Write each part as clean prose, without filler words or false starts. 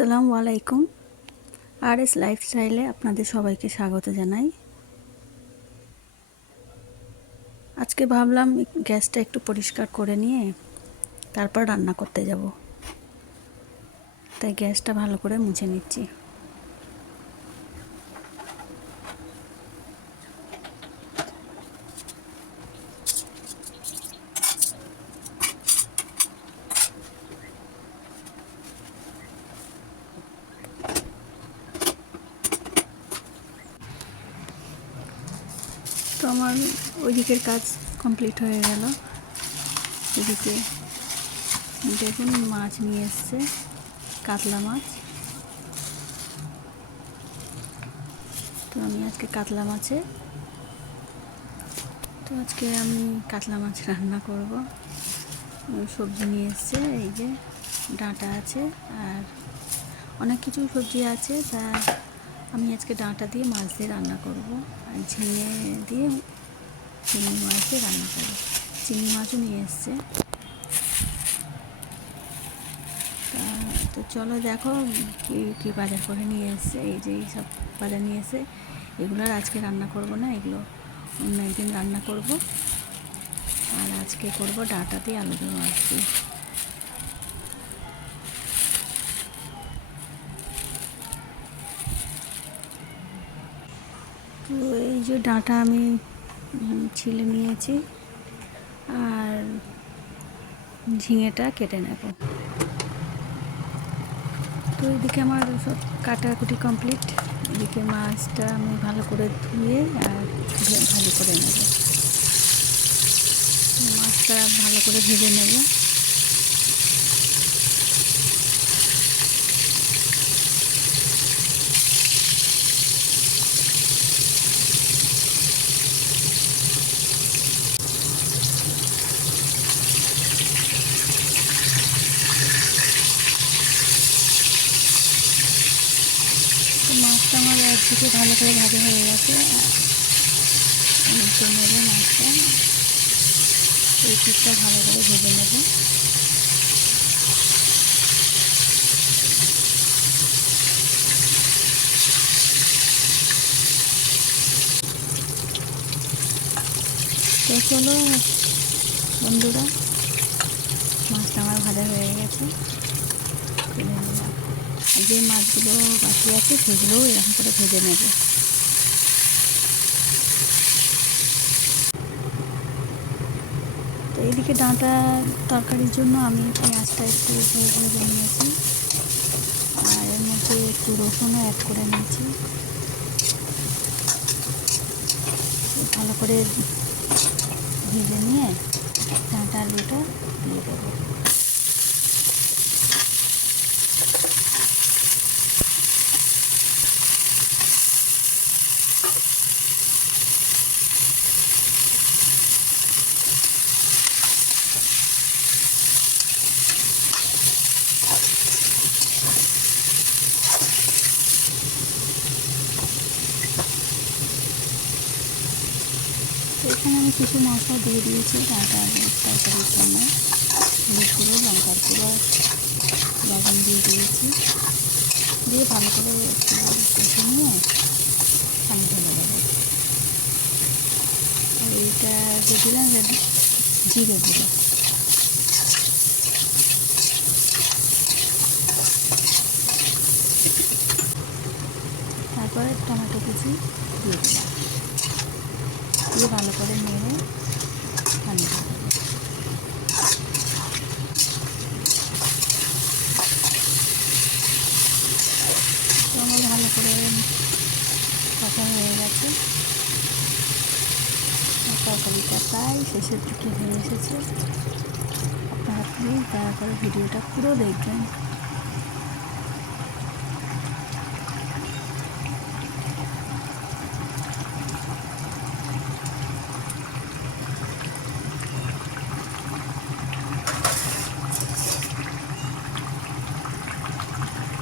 আসসালামু আলাইকুম। আর.এস লাইফস্টাইলে আপনাদের সবাইকে স্বাগত জানাই। আজকে ভাবলাম গ্যাসটা একটু পরিষ্কার করে নিয়ে তারপর রান্না করতে যাব, তাই গ্যাসটা ভালো করে মুছে নিচ্ছি। তো আমার ওই দিকের কাজ কমপ্লিট হয়ে গেল। এদিকে দেখুন মাছ নিয়ে এসছে, কাতলা মাছ। তো আমি আজকে কাতলা মাছ রান্না করব। সবজি নিয়ে এসছে, এই যে ডাঁটা আছে আর অনেক কিছু সবজি আছে, তা আমি আজকে ডাঁটা দিয়ে মাছ দিয়ে রান্না করব। আর ঝিঙে দিয়ে চিংড়ি মাছ দিয়ে রান্না করব। চিংড়ি মাছও নিয়ে এসছে। তো চলো দেখো কি বাজার করে নিয়ে এসছে। এই যে এই সব বাজার নিয়ে এসে, এগুলো আর আজকে রান্না করব না, এগুলো অন্য একদিন রান্না করব। আর আজকে করব ডাঁটা দিয়ে আলু দিয়ে মাছ দিয়ে। তো এই যে ডাঁটা আমি ছিলে নিয়েছি আর ঝিঙেটা কেটে নেব। তো এদিকে আমার সব কাটাকুটি কমপ্লিট। এদিকে মাছটা আমি ভালো করে ধুয়ে আর ভালো করে নেব। মাছটা ভালো করে ভেজে নেব। তো মাছটা আমার একদিকে ভালো করে ভাজা হয়ে গেছে। উল্টে নেব মাছটা, এই পিঠটা ভালো করে ভেজে নেব। তো চলো বন্ধুরা, মাছটা আমার ভাজা হয়ে গেছে, তুলে নিলাম। আর যে মাছগুলো বাকি আছে সেগুলোও এরকম করে ভেজে নেব। তো এইদিকে ডাঁটা তরকারির জন্য আমি পেঁয়াজটা একটু ভেজে নিয়েছি আর এর মধ্যে একটু রসুনও অ্যাড করে নিয়েছি। ভালো করে ভেজে নিয়ে ডাঁটা আলুটা দিয়ে দেবো। তো এখানে আমি কিছু মশলা দিয়ে দিয়েছি ডাঁটা তরকারির জন্য। হলুদ গুঁড়ো, লঙ্কার গুঁড়ো, লবণ দিয়ে দিয়েছি। দিয়ে ভালো করে একটু কষে নিয়ে পানি ঢেলে দেবো। আর এইটা দিয়ে দিলাম জিরে গুঁড়ো। তারপরে টমেটো কুচি দিয়ে দিলাম, দিয়ে ভালো করে নেড়ে পানি দিয়ে দেবো। তো আমার ভালো করে কষা হয়ে গেছে, তরকারিটা প্রায় শেষের দিকে হয়ে এসেছে। আপনারা প্লিজ দয়া করে ভিডিওটা পুরো দেখবেন।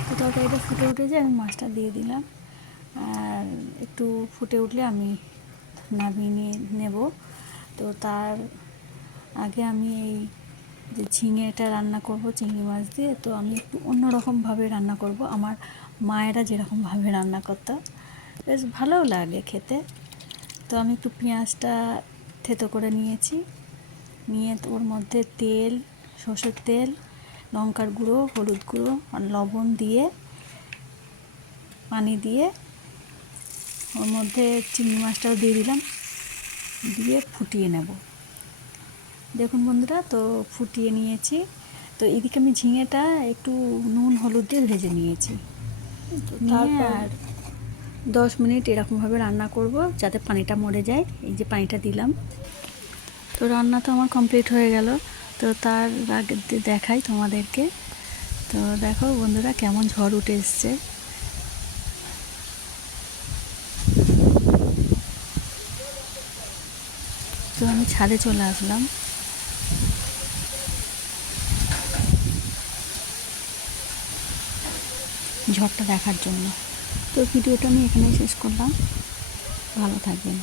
তো তরকারিটা ফুটে উঠেছে, আমি মাছটা দিয়ে দিলাম। আর একটু ফুটে উঠলে আমি নামিয়ে নিয়ে নেব। তো তার আগে আমি এই যে ঝিঙেটা রান্না করব চিংড়ি মাছ দিয়ে। তো আমি একটু অন্যরকমভাবে রান্না করব, আমার মায়েরা যেরকমভাবে রান্না করতো বেশ ভালোও লাগে খেতে। তো আমি একটু পেঁয়াজটা থেতো করে নিয়েছি, নিয়ে ওর মধ্যে তেল, সর্ষের তেল, লঙ্কার গুঁড়ো, হলুদ গুঁড়ো আর লবণ দিয়ে, পানি দিয়ে ওর মধ্যে চিংড়ি মাছটাও দিয়ে দিলাম, দিয়ে ফুটিয়ে নেব। দেখুন বন্ধুরা, তো ফুটিয়ে নিয়েছি। তো এদিকে আমি ঝিঙেটা একটু নুন হলুদ দিয়ে ভেজে নিয়েছি, নিয়ে আর 10 মিনিট এরকমভাবে রান্না করব যাতে পানিটা মরে যায়। এই যে পানিটা দিলাম। তো রান্না তো আমার কমপ্লিট হয়ে গেল। তো তার আগে দেখাই তোমাদেরকে। তো দেখো বন্ধুরা কেমন ঝড় উঠে এসছে। তো আমি ছাদে চলে আসলাম ঝড়টা দেখার জন্য। তো ভিডিওটা আমি এখানেই শেষ করলাম। ভালো থাকবেন।